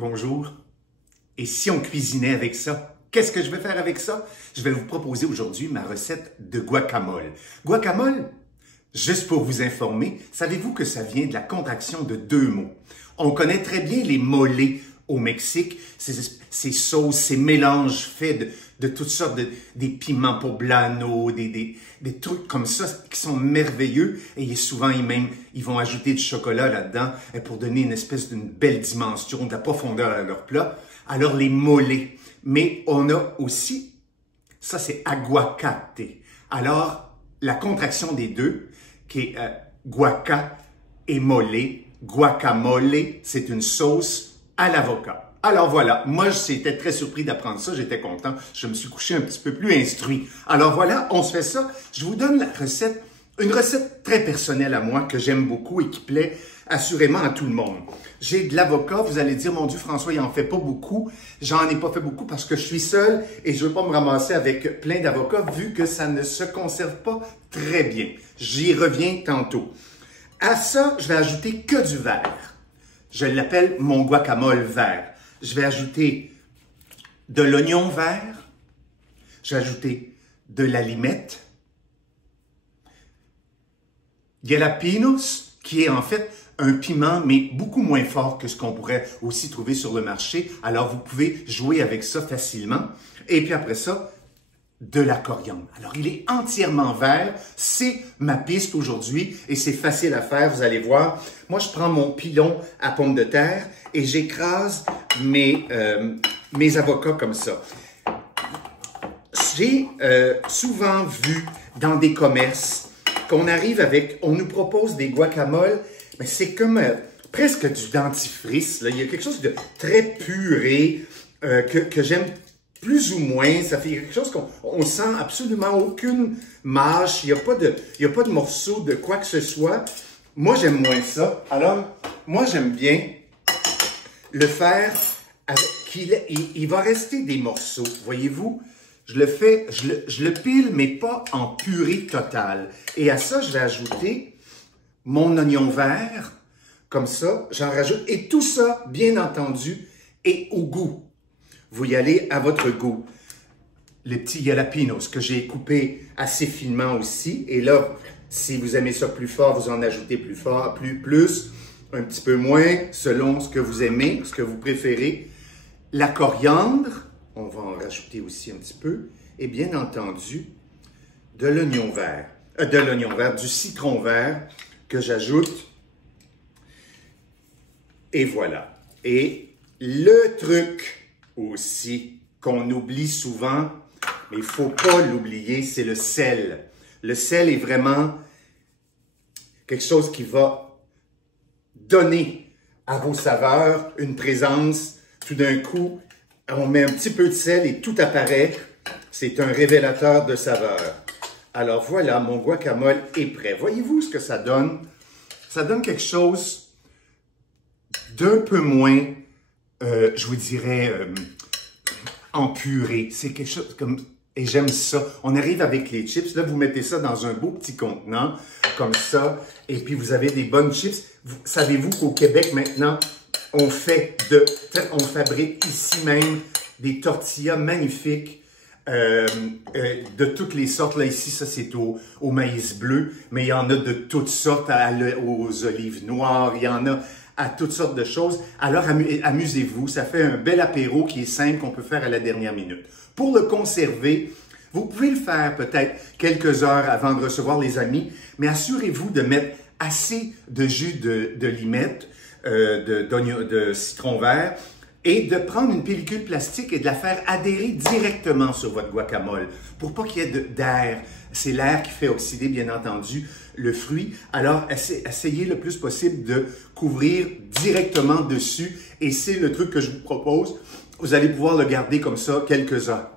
Bonjour. Et si on cuisinait avec ça? Qu'est-ce que je vais faire avec ça? Je vais vous proposer aujourd'hui ma recette de guacamole. Guacamole, juste pour vous informer, savez-vous que ça vient de la contraction de deux mots? On connaît très bien les mole au Mexique, ces sauces, ces mélanges faits de toutes sortes des piments poblano, des trucs comme ça qui sont merveilleux. Et souvent, ils vont ajouter du chocolat là-dedans pour donner une espèce d'une belle dimension, de la profondeur à leur plat. Alors, les mole. Mais on a aussi, ça c'est aguacate. Alors, la contraction des deux, qui est guaca et mole, guacamole, c'est une sauce à l'avocat. Alors voilà, moi j'étais très surpris d'apprendre ça, j'étais content, je me suis couché un petit peu plus instruit. Alors voilà, on se fait ça. Je vous donne la recette, une recette très personnelle à moi que j'aime beaucoup et qui plaît assurément à tout le monde. J'ai de l'avocat, vous allez dire, mon Dieu François, il en fait pas beaucoup. J'en ai pas fait beaucoup parce que je suis seul et je veux pas me ramasser avec plein d'avocats vu que ça ne se conserve pas très bien. J'y reviens tantôt. À ça, je vais ajouter que du vert. Je l'appelle mon guacamole vert. Je vais ajouter de l'oignon vert. Je vais ajouter de la limette. Jalapenos, qui est en fait un piment, mais beaucoup moins fort que ce qu'on pourrait aussi trouver sur le marché. Alors, vous pouvez jouer avec ça facilement. Et puis après ça, de la coriandre. Alors, il est entièrement vert. C'est ma piste aujourd'hui et c'est facile à faire, vous allez voir. Moi, je prends mon pilon à pomme de terre et j'écrase mes avocats comme ça. J'ai souvent vu dans des commerces qu'on arrive avec, on nous propose des guacamoles, mais c'est comme presque du dentifrice, là. Il y a quelque chose de très puré que j'aime plus ou moins. Ça fait quelque chose qu'on sent absolument aucune mâche, il n'y a pas de morceau de quoi que ce soit. Moi, j'aime moins ça. Alors, moi, j'aime bien le faire avec il va rester des morceaux, voyez-vous? Je le pile, mais pas en purée totale. Et à ça, je vais ajouter mon oignon vert, comme ça, j'en rajoute. Et tout ça, bien entendu, est au goût. Vous y allez à votre goût. Les petits jalapenos que j'ai coupés assez finement aussi. Et là, si vous aimez ça plus fort, vous en ajoutez plus fort, plus, un petit peu moins, selon ce que vous aimez, ce que vous préférez. La coriandre, on va en rajouter aussi un petit peu. Et bien entendu, de l'oignon vert, du citron vert que j'ajoute. Et voilà. Et le truc aussi qu'on oublie souvent, mais il ne faut pas l'oublier, c'est le sel. Le sel est vraiment quelque chose qui va donner à vos saveurs une présence. Tout d'un coup, on met un petit peu de sel et tout apparaît. C'est un révélateur de saveur. Alors voilà, mon guacamole est prêt. Voyez-vous ce que ça donne? Ça donne quelque chose d'un peu moins, je vous dirais, en purée. C'est quelque chose comme... Et j'aime ça. On arrive avec les chips. Là, vous mettez ça dans un beau petit contenant, comme ça. Et puis, vous avez des bonnes chips. Savez-vous qu'au Québec, maintenant, on fabrique ici même des tortillas magnifiques de toutes les sortes. Là, ici, ça, c'est au maïs bleu. Mais il y en a de toutes sortes, aux olives noires. Il y en a à toutes sortes de choses. Alors, amusez-vous. Ça fait un bel apéro qui est simple, qu'on peut faire à la dernière minute. Pour le conserver, vous pouvez le faire peut-être quelques heures avant de recevoir les amis, mais assurez-vous de mettre assez de jus de limette, de citron vert, et de prendre une pellicule plastique et de la faire adhérer directement sur votre guacamole pour pas qu'il y ait d'air. C'est l'air qui fait oxyder, bien entendu, le fruit. Alors, essayez le plus possible de couvrir directement dessus et c'est le truc que je vous propose. Vous allez pouvoir le garder comme ça quelques heures.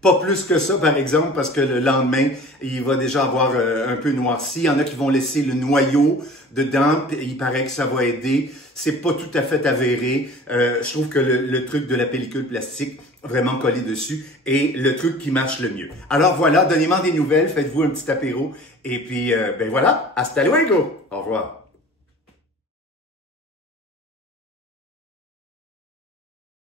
Pas plus que ça, par exemple, parce que le lendemain, il va déjà avoir un peu noirci. Il y en a qui vont laisser le noyau dedans. Il paraît que ça va aider. C'est pas tout à fait avéré. Je trouve que le truc de la pellicule plastique, vraiment collé dessus, est le truc qui marche le mieux. Alors voilà, donnez-moi des nouvelles, faites-vous un petit apéro. Et puis, ben voilà, hasta luego! Au revoir.